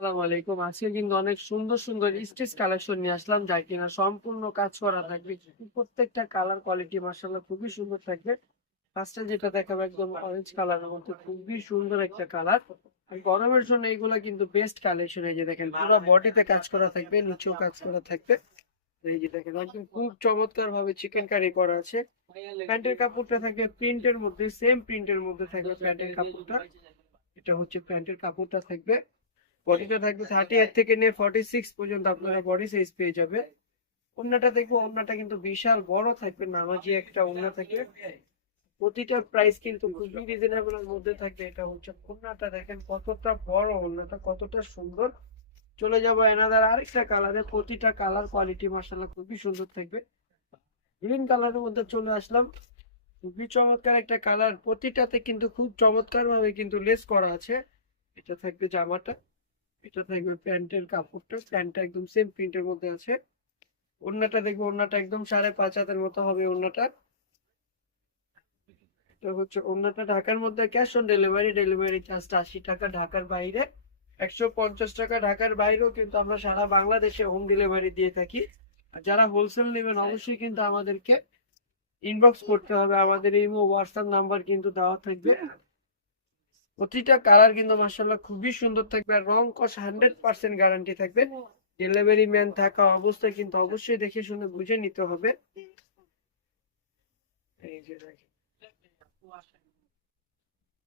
আসসালামু আলাইকুম। আজকে কিন্তু অনেক সুন্দর, সুন্দর স্টিচ কালেকশন নিয়ে আসলাম যা কিনা সম্পূর্ণ কাজ করা থাকবে। প্রত্যেকটা কালার কোয়ালিটি মাশাআল্লাহ খুবই সুন্দর থাকবে। ফার্স্টে যেটা দেখাবো একদম অরেঞ্জ কালারের মধ্যে খুবই সুন্দর একটা কালার। আর গরমের জন্য এগুলা কিন্তু বেস্ট কালেকশন। এই যে দেখেন পুরো বডিতে কাজ করা থাকবে, নিচেও কাজ করা থাকবে। এই যে দেখেন একদম খুব চমৎকার ভাবে চিকেন কারি করা আছে। প্যান্টের কাপড়টা থাকবে প্রিন্টের মধ্যে, সেম প্রিন্টের মধ্যে থাকবে প্যান্টের কাপড়টা। এটা হচ্ছে প্যান্টের কাপড়টা থাকবে। বডিটা থাকবে 38 থেকে নিয়ে 46 পর্যন্ত আপনারা বডি সাইজ পেয়ে যাবে। ওড়নাটা দেখবো, ওড়নাটা কিন্তু বিশাল বড় থাকবে, নামাজি একটা ওড়না থাকবে। প্রতিটা প্রাইস কিন্তু খুবই রিজনেবল এর মধ্যে থাকবে। এটা হচ্ছে ওড়নাটা, দেখেন কতটা বড়, ওড়নাটা কতটা সুন্দর। চলে যাবো এনাদার আরেকটা কালারে। প্রতিটা কালার কোয়ালিটি মাশাআল্লাহ খুবই সুন্দর থাকবে। গ্রিন কালারের মধ্যে চলে আসলাম, খুবই চমৎকার একটা কালার। প্রতিটাতে কিন্তু খুব চমৎকার ভাবে কিন্তু লেস করা আছে। এটা থাকবে জামাটা, এটা থাকবে প্যান্টের কাপড়টা, প্যান্টটা একদম সেম প্রিন্টের মধ্যে আছে। ওড়নাটা দেখবো, ওড়নাটা একদম 5.5 হাতের মতো হবে ওড়নাটা। এটা হচ্ছে ওড়নাটা। ঢাকার মধ্যে ক্যাশ অন ডেলিভারি, ডেলিভারি চার্জটা 80 টাকা। ঢাকার বাইরে 150 টাকা। ঢাকার বাইরেও কিন্তু আমরা সারা বাংলাদেশে হোম ডেলিভারি দিয়ে থাকি। আর যারা হোলসেল নেবেন অবশ্যই কিন্তু আমাদেরকে ইনবক্স করতে হবে। আমাদের ইমো হোয়াটসঅ্যাপ নাম্বার কিন্তু দেওয়া থাকবে। প্রতিটা কালার কিন্তু মাশাআল্লাহ খুবই সুন্দর থাকবে। আর রং কস 100% গ্যারান্টি থাকবে। ডেলিভারি ম্যান থাকা অবস্থায় কিন্তু অবশ্যই দেখে শুনে বুঝে নিতে হবে। এই যে দেখেন,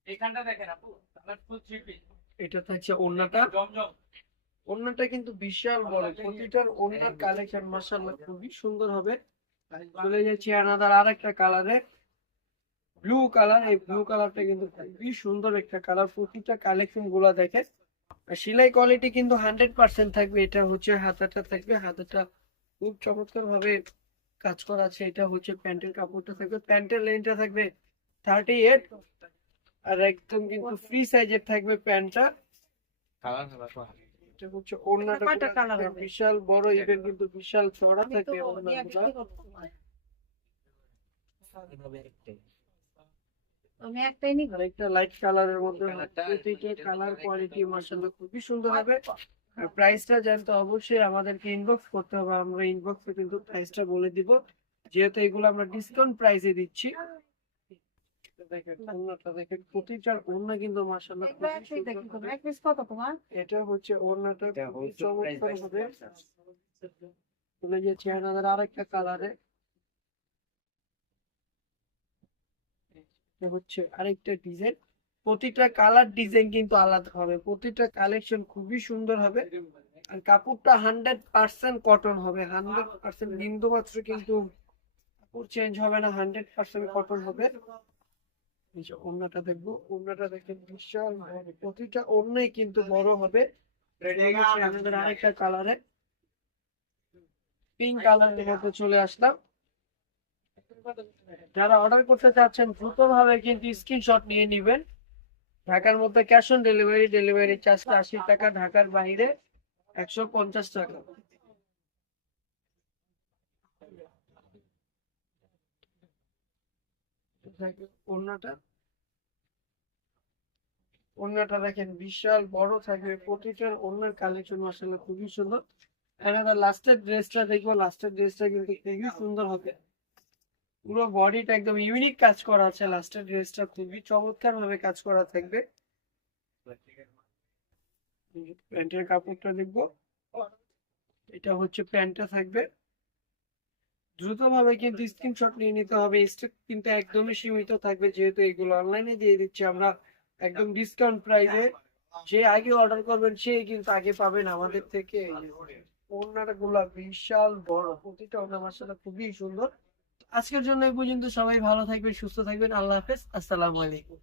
এখানটা দেখেন আপু, কালারফুল থ্রি পিস এটা থাকছে ওড়নাটা। জমজম। ওড়নাটা কিন্তু বিশাল বড়, প্রতিটার ওড়নার কালেকশন মাশাআল্লাহ খুবই সুন্দর হবে। চলে যাচ্ছি আনাদার আরেকটা কালারে, ব্লু কালার। এই ব্লু কালারটা কিন্তু খুবই সুন্দর একটা কালার। প্রতিটা কালেকশন গুলা দেখে। আর সেলাই কোয়ালিটি কিন্তু 100% থাকবে। এটা হচ্ছে হাতাটা থাকবে, হাতাটা খুব চমৎকার ভাবে কাজ করা আছে। এটা হচ্ছে প্যান্টের কাপড়টা থাকবে, প্যান্টের লেন্থটা থাকবে 38। আর একদম কিন্তু ফ্রি সাইজের থাকবে প্যান্টটা। কালার হবে এটা হচ্ছে ওড়নাটা, বিশাল বড়, ইভেন কিন্তু বিশাল চড়া থাকবে ওড়নাগুলা। আমি একটাই নিব। আরেকটা লাইট কালারের মধ্যে প্রতিটা কালার কোয়ালিটি মাশাআল্লাহ খুবই সুন্দর হবে। আর প্রাইসটা জানতে অবশ্যই আমাদেরকে ইনবক্স করতে হবে। আমরা ইনবক্সে কিন্তু প্রাইসটা বলে দিব, যেহেতু এগুলো আমরা ডিসকাউন্ট প্রাইসে দিচ্ছি। দেখেন ওড়নাটা, দেখেন প্রতিটার ওড়না কিন্তু মাশাআল্লাহ এগুলো খুবই একটাই দেখি সুন্দর তুমি। হবে। এক পিস কত তোমার? এটা হচ্ছে ওড়নাটা, খুবই চমৎকার হবে। চলে যাচ্ছি আমাদের আরেকটা কালারে। এটা হচ্ছে আরেকটা ডিজাইন। প্রতিটা কালার ডিজাইন কিন্তু আলাদা হবে, প্রতিটা কালেকশন খুবই সুন্দর হবে। আর কাপড়টা 100% কটন হবে, 100% বিন্দু মাত্র কিন্তু কাপড় চেঞ্জ হবে না, 100% কটন হবে। এই যে ওড়নাটা দেখবো, ওড়নাটা দেখেন বিশাল বড়, প্রতিটা ওড়নাই কিন্তু বড় হবে। আমাদের আরেকটা কালারে, পিঙ্ক কালারের মধ্যে চলে আসলাম। যারা অর্ডার করতে চাচ্ছেন দ্রুত ভাবে কিন্তু স্ক্রিনশট নিয়ে নিবেন। ঢাকার মধ্যে ক্যাশ অন ডেলিভারি, ডেলিভারি চার্জটা 80 টাকা। ঢাকার বাইরে 150 টাকা। ওড়নাটা, ওড়নাটা দেখেন বিশাল বড় থাকবে। প্রতিটার ওড়নার কালেকশন মাশাআল্লাহ খুবই সুন্দর। এনাদের লাস্টের ড্রেসটা দেখবো, লাস্টের ড্রেসটা কিন্তু খুবই সুন্দর হবে। পুরো বডিটা একদম ইউনিক কাজ করা আছে। লাস্টের ড্রেসটা খুবই চমৎকার ভাবে কাজ করা থাকবে। প্যান্টের কাপড়টা দেখবো, এটা হচ্ছে প্যান্টটা থাকবে। দ্রুত ভাবে কিন্তু স্ক্রিনশট নিয়ে নিতে হবে। স্টক কিন্তু একদমই সীমিত থাকবে, যেহেতু এগুলো অনলাইনে দিয়ে দিচ্ছি আমরা একদম ডিসকাউন্ট প্রাইসে। যে আগে অর্ডার করবেন সেই কিন্তু আগে পাবেন আমাদের থেকে। ওড়নাটা গুলা বিশাল বড়, প্রতিটা ওড়না মাশাআল্লাহ খুবই সুন্দর। আজকের জন্য এই পর্যন্ত। সবাই ভালো থাকবেন, সুস্থ থাকবেন। আল্লাহ হাফেজ, আসসালামু আলাইকুম।